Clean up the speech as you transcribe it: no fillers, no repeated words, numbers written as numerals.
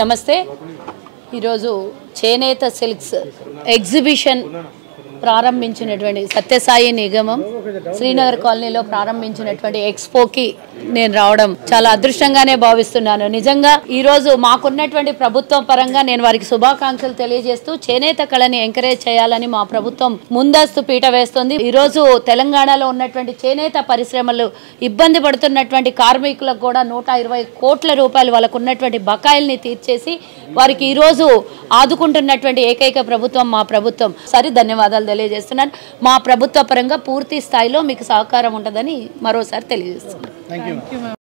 నమస్తే ఈరోజు చేనేత సిల్క్స్ ఎగ్జిబిషన్ ప్రారంభించినటువంటి సత్యసాయి నిగమం శ్రీనగర్ కాలనీలో ప్రారంభించినటువంటి ఎక్స్పోకి నేను రావడం చాలా అదృష్టంగానే భావిస్తున్నాను. నిజంగా ఈ రోజు మాకున్నటువంటి ప్రభుత్వం పరంగా నేను వారికి శుభాకాంక్షలు తెలియజేస్తూ చేనేత కళని ఎంకరేజ్ చేయాలని మా ప్రభుత్వం ముందస్తు పీట వేస్తుంది. ఈ రోజు తెలంగాణలో ఉన్నటువంటి చేనేత పరిశ్రమలు ఇబ్బంది పడుతున్నటువంటి కార్మికులకు కూడా 120 కోట్ల రూపాయలు వాళ్ళకు ఉన్నటువంటి బకాయిల్ని తీర్చేసి వారికి ఈ రోజు ఆదుకుంటున్నటువంటి ఏకైక ప్రభుత్వం మా ప్రభుత్వం. సరి ధన్యవాదాలు తెలియజేస్తున్నాను. మా ప్రభుత్వ పరంగా పూర్తి స్థాయిలో మీకు సహకారం ఉంటుందని మరోసారి తెలియజేస్తున్నాను.